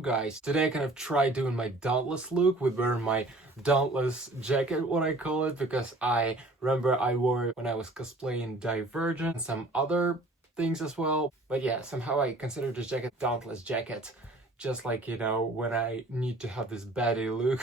guys, today I kind of tried doing my dauntless look with wearing my dauntless jacket, what I call it, because I remember I wore it when I was cosplaying Divergent and some other things as well. But yeah, somehow I consider this jacket dauntless jacket, just like, you know, when I need to have this baddie look.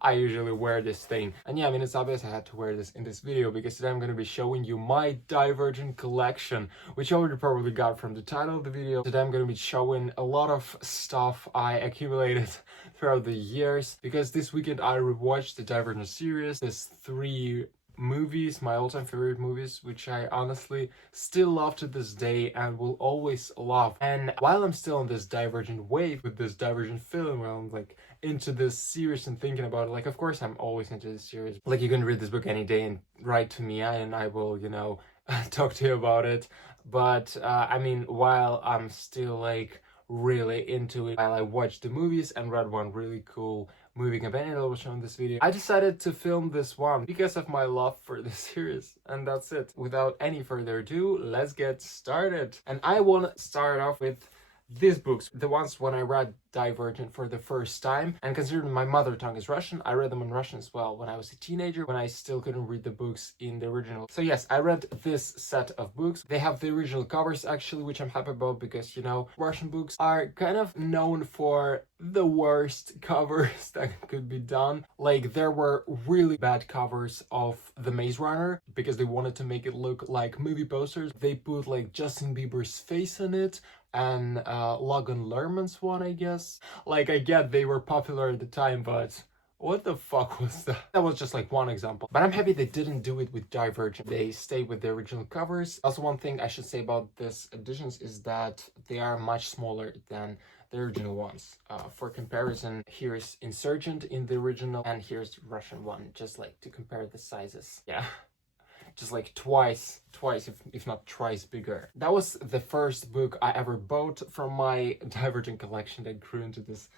I usually wear this thing. And yeah, I mean, it's obvious I had to wear this in this video because today I'm going to be showing you my Divergent collection, which you already probably got from the title of the video. Today I'm going to be showing a lot of stuff I accumulated throughout the years, because this weekend I rewatched the Divergent series. There's 3 movies, my all-time favorite movies, which I honestly still love to this day and will always love. And while I'm still on this Divergent wave with this Divergent film, while I'm like into this series and thinking about it, like, of course I'm always into this series. Like, you can read this book any day and write to me and I will, you know, talk to you about it. But I mean, while I'm still like really into it, while I watched the movies and read one really cool movie companion that was shown in this video, I decided to film this one because of my love for the series, and that's it. Without any further ado, let's get started. And I want to start off with these books, the ones when I read Divergent for the first time, and considering my mother tongue is Russian, I read them in Russian as well when I was a teenager, when I still couldn't read the books in the original. So yes, I read this set of books. They have the original covers actually, which I'm happy about because, you know, Russian books are kind of known for the worst covers that could be done. Like, there were really bad covers of The Maze Runner because they wanted to make it look like movie posters. They put like Justin Bieber's face in it and Logan Lerman's one, I guess. Like, I get they were popular at the time, but what the fuck was that? That was just like one example. But I'm happy they didn't do it with Divergent. They stayed with the original covers. Also, one thing I should say about this editions is that they are much smaller than the original ones. For comparison, here's Insurgent in the original and here's the Russian one, just like to compare the sizes. Yeah. Just like twice, if not twice bigger. That was the first book I ever bought from my Divergent collection that grew into this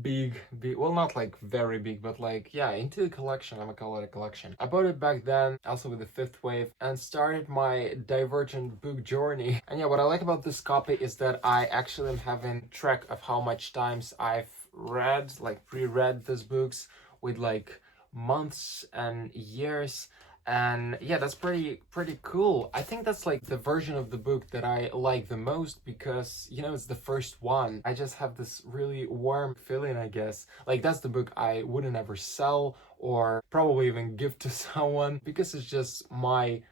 big, well, not like very big, but like, yeah, into the collection. I'm gonna call it a collection. I bought it back then, also with the 5th wave, and started my Divergent book journey. And yeah, what I like about this copy is that I actually am having track of how much times I've read, like reread these books with like months and years. And yeah, that's pretty cool. I think that's like the version of the book that I like the most because, you know, it's the first one. I just have this really warm feeling, I guess. Like, that's the book I wouldn't ever sell or probably even give to someone because it's just my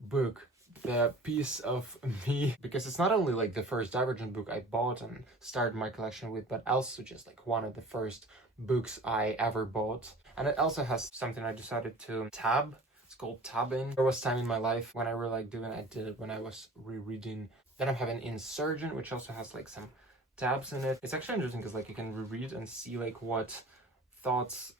book, the piece of me. Because it's not only like the first Divergent book I bought and started my collection with, but also just like one of the first books I ever bought. And it also has something I decided to tab. It's called tabbing. There was time in my life when I really like doing it. I did it when I was rereading. Then I'm having Insurgent, which also has like some tabs in it. It's actually interesting because like you can reread and see like what thoughts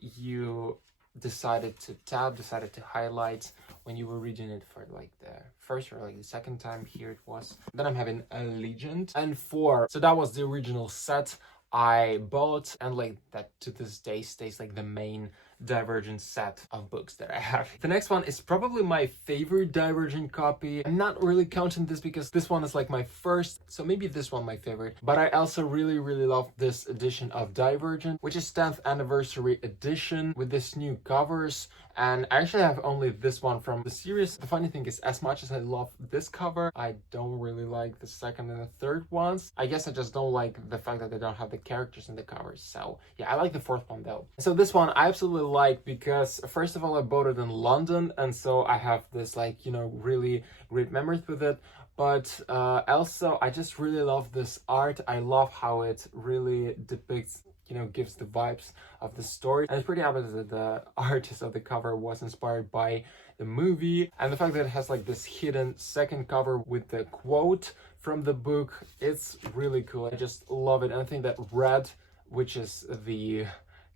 you decided to highlight when you were reading it for like the first or like the second time. Here it was. Then I'm having Allegiant and 4. So that was the original set I bought, and like that to this day stays like the main Divergent set of books that I have. The next one is probably my favorite Divergent copy. I'm not really counting this because this one is like my first, so maybe this one my favorite, but I also really love this edition of Divergent, which is 10th anniversary edition with this new covers. And I actually have only this one from the series. The funny thing is, as much as I love this cover, I don't really like the second and the third ones. I guess I just don't like the fact that they don't have the characters in the covers. So yeah, I like the 4th one though. So this one I absolutely like because first of all, I bought it in London, and so I have this like, you know, really great memories with it. But also I just really love this art. I love how it really depicts, you know, gives the vibes of the story. And it's pretty obvious that the artist of the cover was inspired by the movie. And the fact that it has like this hidden second cover with the quote from the book, it's really cool. I just love it. And I think that red, which is the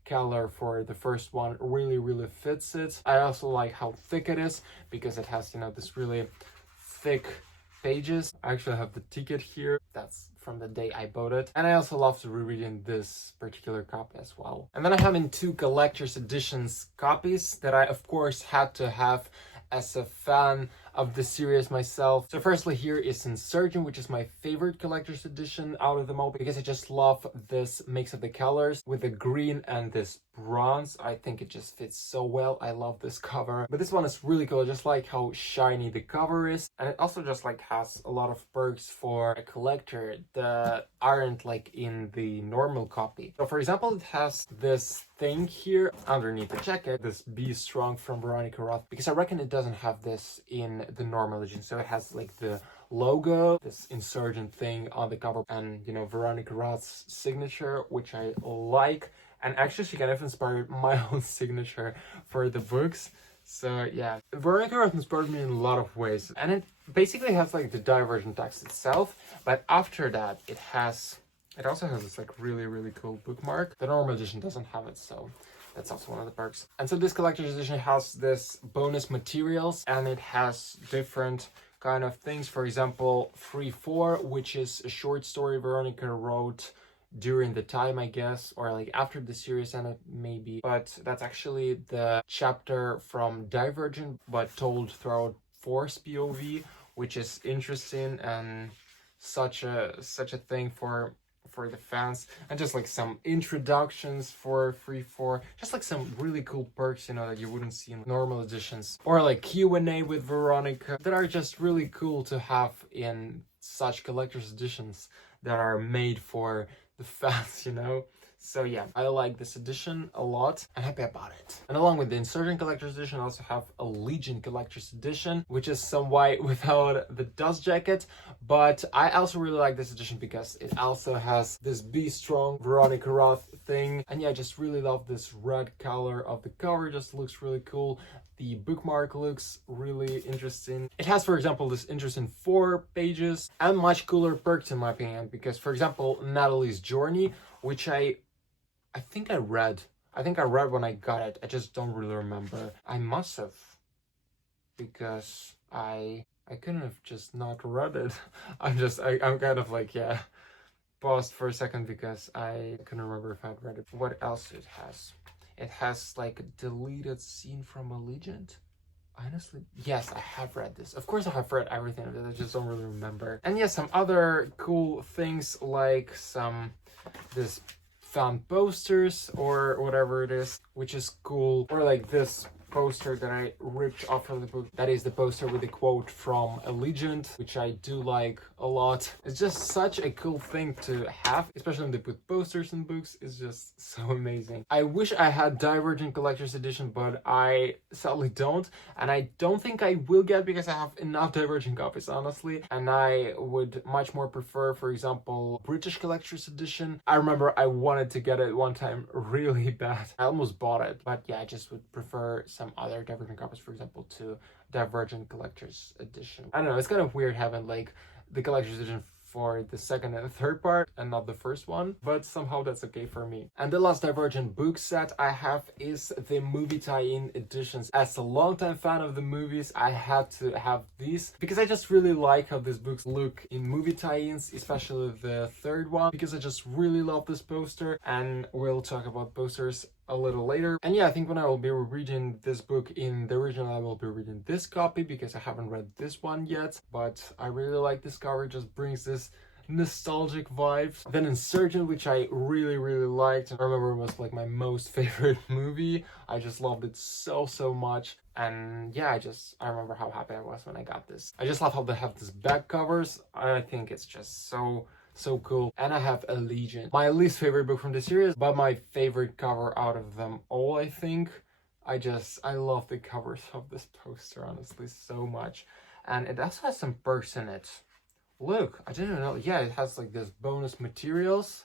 color for the first one, really fits it. I also like how thick it is because it has, you know, this really thick pages. I actually have the ticket here. That's from the day I bought it. And I also love to rereading this particular copy as well. And then I have in 2 collector's editions copies that I of course had to have as a fan of the series myself. So firstly, here is Insurgent, which is my favorite collector's edition out of them all, because I just love this mix of the colors with the green and this bronze. I think it just fits so well. I love this cover. But this one is really cool. I just like how shiny the cover is, and it also just like has a lot of perks for a collector that aren't like in the normal copy. So for example, it has this thing here underneath the jacket, this Be Strong from Veronica Roth, because I reckon it doesn't have this in the normal edition. So it has like the logo, this Insurgent thing on the cover, and you know, Veronica Roth's signature, which I like. And actually she kind of inspired my own signature for the books. So yeah, Veronica Roth inspired me in a lot of ways, and it basically has like the Divergent text itself, but after that it also has this like really cool bookmark. The normal edition doesn't have it, so that's also one of the perks. And so this collector's edition has this bonus materials, and it has different kind of things. For example, 3-4, which is a short story Veronica wrote during the time, I guess, or like after the series ended maybe, but that's actually the chapter from Divergent but told throughout Force POV, which is interesting and such a thing for the fans. And just like some introductions for 3-4, just like some really cool perks, you know, that you wouldn't see in normal editions, or like Q&A with Veronica that are just really cool to have in such collector's editions that are made for the fans, you know. So yeah, I like this edition a lot. I'm happy about it. And along with the Insurgent Collector's Edition, I also have a Legion Collector's Edition, which is some white without the dust jacket. But I also really like this edition because it also has this Be Strong Veronica Roth thing. And yeah, I just really love this red color of the cover. It just looks really cool. The bookmark looks really interesting. It has, for example, this interesting 4 pages and much cooler perks in my opinion, because for example, Natalie's Journey, which I think I read when I got it. I just don't really remember. I must have, because I couldn't have just not read it. I'm kind of like, yeah, paused for a second because I couldn't remember if I'd read it. What else it has? It has like a deleted scene from Allegiant. Honestly, yes, I have read this. Of course I have read everything of it, I just don't really remember. And yeah, some other cool things like this fan posters or whatever it is, which is cool. Or like this poster that I ripped off from the book. That is the poster with the quote from Allegiant, which I do like a lot. It's just such a cool thing to have, especially when they put posters in books. It's just so amazing. I wish I had Divergent Collector's Edition, but I sadly don't. And I don't think I will get, because I have enough Divergent copies, honestly. And I would much more prefer, for example, British Collector's Edition. I remember I wanted to get it one time really bad. I almost bought it, but yeah, I just would prefer some other Divergent copies, for example, to Divergent Collector's Edition. I don't know, it's kind of weird having like the Collector's Edition for the second and third part and not the first one, but somehow that's okay for me. And the last Divergent book set I have is the movie tie-in editions. As a longtime fan of the movies, I had to have these because I just really like how these books look in movie tie-ins, especially the third one, because I just really love this poster, and we'll talk about posters a little later. And yeah, I think when I will be reading this book in the original, I will be reading this copy because I haven't read this one yet, but I really like this cover. It just brings this nostalgic vibes. Then Insurgent, which I really liked. I remember it was like my most favorite movie. I just loved it so much. And yeah, I remember how happy I was when I got this. I just love how they have these back covers. I think it's just so cool. And I have Allegiant, my least favorite book from the series, but my favorite cover out of them all, I think. I love the covers of this poster, honestly, so much. And it also has some perks in it. Look, I didn't know. Yeah, it has like this bonus materials.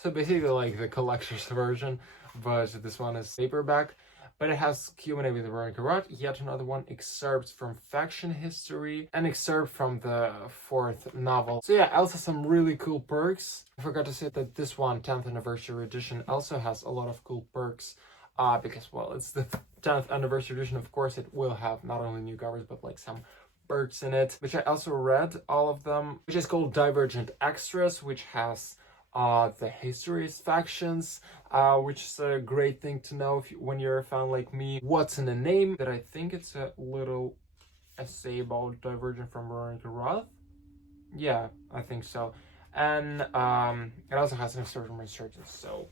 So basically like the collector's version, but this one is paperback. But it has Q&A with Veronica Roth, yet another one, excerpts from faction history, and excerpt from the 4th novel. So yeah, also some really cool perks. I forgot to say that this one, 10th anniversary edition, also has a lot of cool perks. Because, well, it's the 10th anniversary edition, of course it will have not only new covers, but like some perks in it, which I also read all of them, which is called Divergent Extras, which has the histories factions, which is a great thing to know when you're a fan like me. What's in the name? That I think it's a little essay about Divergent from Veronica Roth. Yeah, I think so. And it also has an historical resurgence, so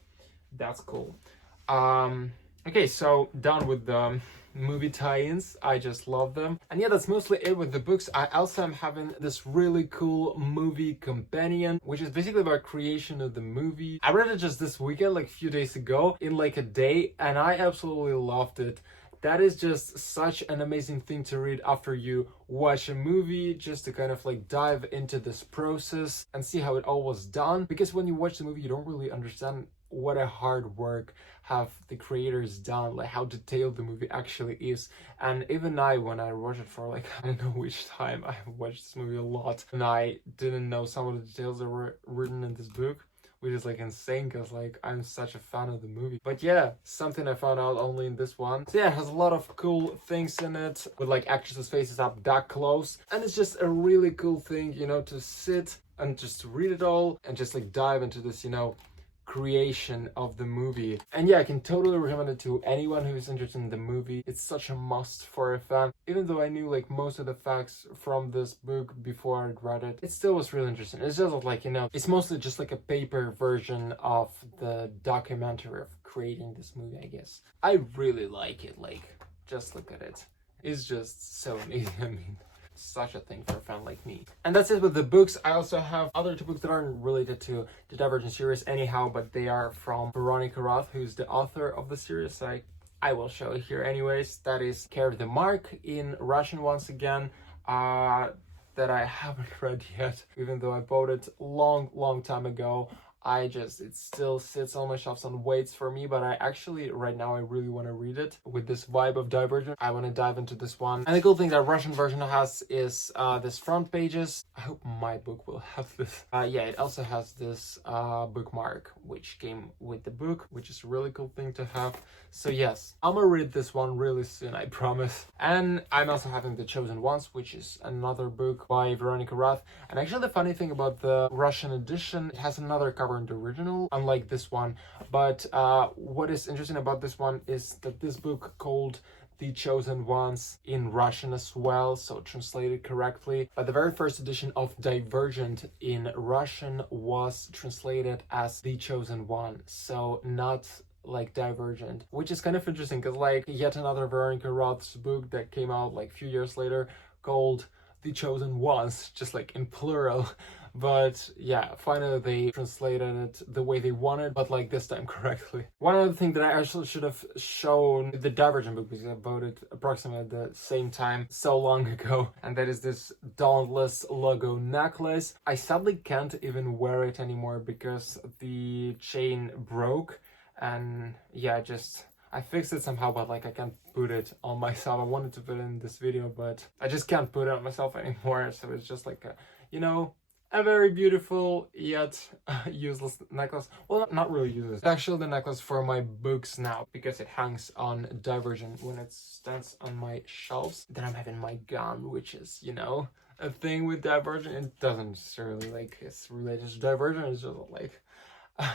that's cool. Okay, so done with the movie tie-ins. I just love them. And yeah, that's mostly it with the books. I also am having this really cool movie companion, which is basically about creation of the movie. I read it just this weekend, like a few days ago, in like a day, and I absolutely loved it. That is just such an amazing thing to read after you watch a movie, just to kind of like dive into this process and see how it all was done. Because when you watch the movie, you don't really understand what a hard work have the creators done, like how detailed the movie actually is. And even I, when I watched it for like, I don't know which time, I watched this movie a lot, and I didn't know some of the details that were written in this book, which is like insane because like I'm such a fan of the movie. But yeah, something I found out only in this one. So yeah, it has a lot of cool things in it with like actresses' faces up that close, and it's just a really cool thing, you know, to sit and just read it all and just like dive into this, you know, creation of the movie. And yeah, I can totally recommend it to anyone who is interested in the movie. It's such a must for a fan. Even though I knew like most of the facts from this book before I read it, it still was really interesting. It's just like, you know, it's mostly just like a paper version of the documentary of creating this movie, I guess. I really like it. Like, just look at it. It's just so amazing. I mean, such a thing for a fan like me. And that's it with the books. I also have other two books that aren't related to the Divergent series anyhow, but they are from Veronica Roth, who's the author of the series. I will show it here anyways. That is Carry the Mark in Russian once again, that I haven't read yet, even though I bought it long time ago. It still sits on my shelves and waits for me, but I actually, right now, I really want to read it with this vibe of Divergent. I want to dive into this one. And the cool thing that Russian version has is this front pages. I hope my book will have this. Yeah, it also has this bookmark, which came with the book, which is a really cool thing to have. So yes, I'm gonna read this one really soon, I promise. And I'm also having The Chosen Ones, which is another book by Veronica Roth. And actually the funny thing about the Russian edition, it has another cover in the original, unlike this one. But what is interesting about this one is that this book called The Chosen Ones in Russian as well, so translated correctly. But the very first edition of Divergent in Russian was translated as The Chosen One, so not like Divergent, which is kind of interesting because like yet another Veronica Roth's book that came out like a few years later called The Chosen Ones, just like in plural. But yeah, finally they translated it the way they wanted, but like this time correctly. One other thing that I actually should have shown the Divergent book, because I bought it approximately at the same time so long ago, and that is this Dauntless logo necklace. I sadly can't even wear it anymore because the chain broke, and yeah, I fixed it somehow, but like I can't put it on myself. I wanted to put it in this video, but I just can't put it on myself anymore. So it's just like a, you know, a very beautiful yet useless necklace. Well, not really useless. It's actually the necklace for my books now because it hangs on Divergent when it stands on my shelves. Then I'm having my gun, which is, you know, a thing with Divergent. It doesn't necessarily like it's related to Divergent. It's just like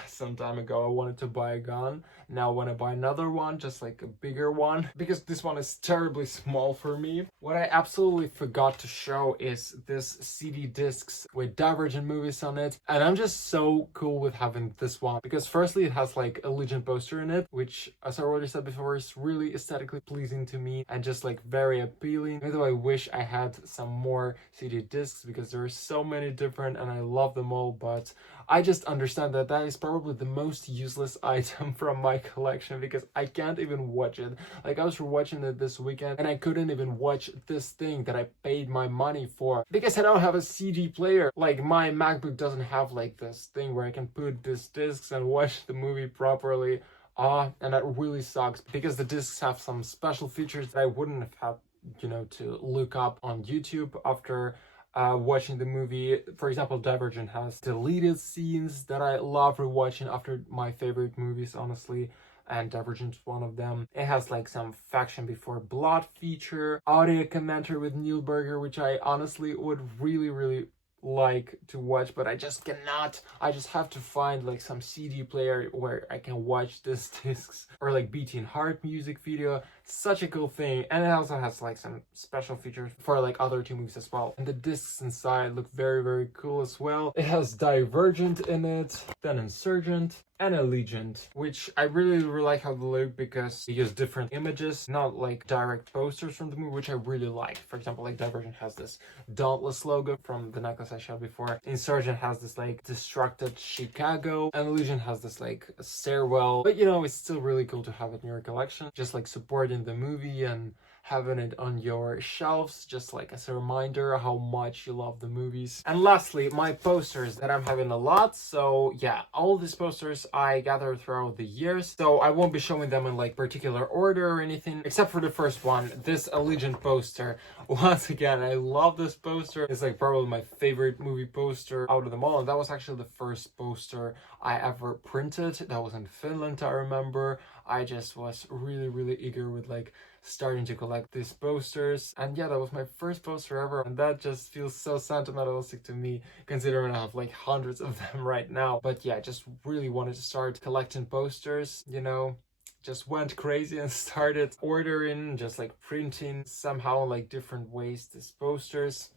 some time ago I wanted to buy a gun. Now I want to buy another one, just like a bigger one, because this one is terribly small for me. What I absolutely forgot to show is this CD discs with Divergent movies on it, and I'm just so cool with having this one because firstly it has like a Legion poster in it, which as I already said before is really aesthetically pleasing to me and just like very appealing. Even though I wish I had some more CD discs because there are so many different and I love them all, but I just understand that that is probably the most useless item from my collection because I can't even watch it. Like I was watching it this weekend and I couldn't even watch this thing that I paid my money for because I don't have a CD player. Like my MacBook doesn't have like this thing where I can put these discs and watch the movie properly. And that really sucks because the discs have some special features that I wouldn't have had, you know, to look up on YouTube after watching the movie. For example, Divergent has deleted scenes that I love rewatching after my favorite movies, honestly, and Divergent is one of them. It has like some Faction Before Blood feature, audio commentary with Neil Berger, which I honestly would really like to watch, but I just cannot. I just have to find like some CD player where I can watch these discs, or like beating heart music video. Such a cool thing. And it also has like some special features for like other two movies as well. And the discs inside look very, very cool as well. It has Divergent in it, then Insurgent, and Allegiant, which I really like how they look, because they use different images, not like direct posters from the movie, which I really like. For example, like Divergent has this Dauntless logo from the necklace I showed before. Insurgent has this like Destructed Chicago, and Allegiant has this like stairwell. But you know, it's still really cool to have it in your collection, just like supporting the movie and having it on your shelves, just like as a reminder how much you love the movies. And lastly, my posters that I'm having a lot. So yeah, all these posters I gathered throughout the years, so I won't be showing them in like particular order or anything, except for the first one, this Allegiant poster. Once again, I love this poster. It's like probably my favorite movie poster out of them all, and that was actually the first poster I ever printed. That was in Finland, I remember. I just was really eager with like starting to collect these posters, and yeah, that was my first poster ever, and that just feels so sentimentalistic to me, considering I have like hundreds of them right now. But yeah, I just really wanted to start collecting posters, you know, just went crazy and started ordering, just like printing somehow in like different ways these posters.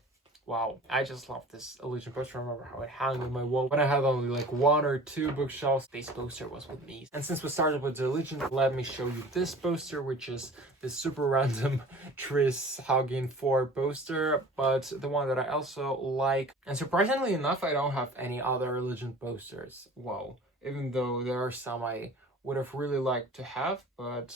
Wow, I just love this Allegiant poster. I remember how it hung on my wall when I had only like 1 or 2 bookshelves. This poster was with me. And since we started with the Allegiant, let me show you this poster, which is this super random Tris hugging 4 poster, but the one that I also like. And surprisingly enough, I don't have any other Allegiant posters. Whoa, even though there are some I would have really liked to have, but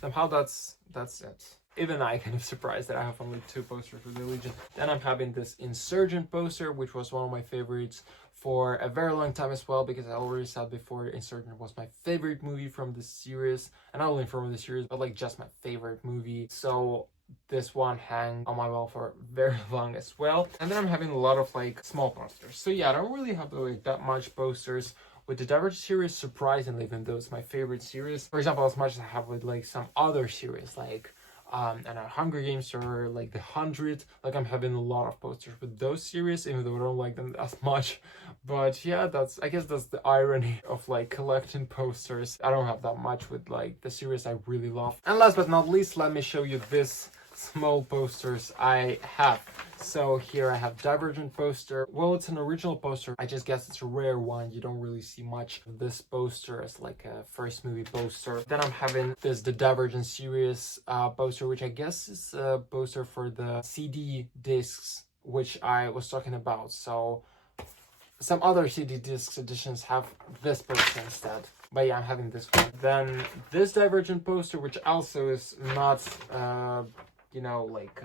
somehow that's it. Even I kind of surprised that I have only 2 posters for the Legion. Then I'm having this Insurgent poster, which was one of my favorites for a very long time as well, because I already said before, Insurgent was my favorite movie from the series, and not only from the series, but like just my favorite movie. So this one hang on my wall for very long as well. And then I'm having a lot of like small posters. So yeah, I don't really have like that much posters with the Divergent series, surprisingly, even though it's my favorite series. For example, as much as I have with like some other series like and Hunger Games or like The 100, like I'm having a lot of posters with those series, even though I don't like them as much. But yeah, I guess that's the irony of like collecting posters. I don't have that much with like the series I really love. And last but not least, let me show you this small posters I have. So here I have Divergent poster. Well, it's an original poster. I just guess it's a rare one. You don't really see much of this poster as like a first movie poster. Then I'm having this The Divergent series poster, which I guess is a poster for the CD discs, which I was talking about. So some other CD discs editions have this poster instead. But yeah, I'm having this one. Then this Divergent poster, which also is not, you know, like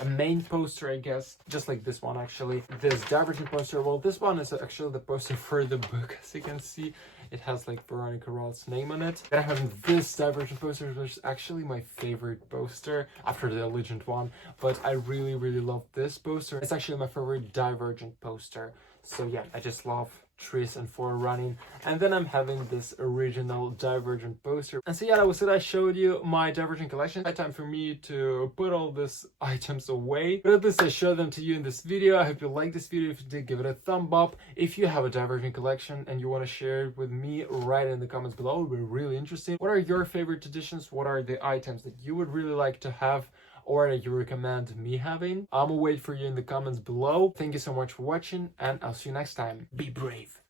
a main poster, I guess, just like this one actually. This Divergent poster, well, this one is actually the poster for the book, as you can see. It has like Veronica Roth's name on it. Then I have this Divergent poster, which is actually my favorite poster after the Allegiant one, but I really love this poster. It's actually my favorite Divergent poster. So yeah, I just love Tris and 4 running. And then I'm having this original Divergent poster. And so yeah, that was it. I showed you my Divergent collection. It's time for me to put all these items away, but at least I showed them to you in this video. I hope you liked this video. If you did, give it a thumb up. If you have a Divergent collection and you want to share it with me, write it in the comments below. It would be really interesting. What are your favorite editions? What are the items that you would really like to have or that you recommend me having? I'm gonna wait for you in the comments below. Thank you so much for watching, and I'll see you next time. Be brave.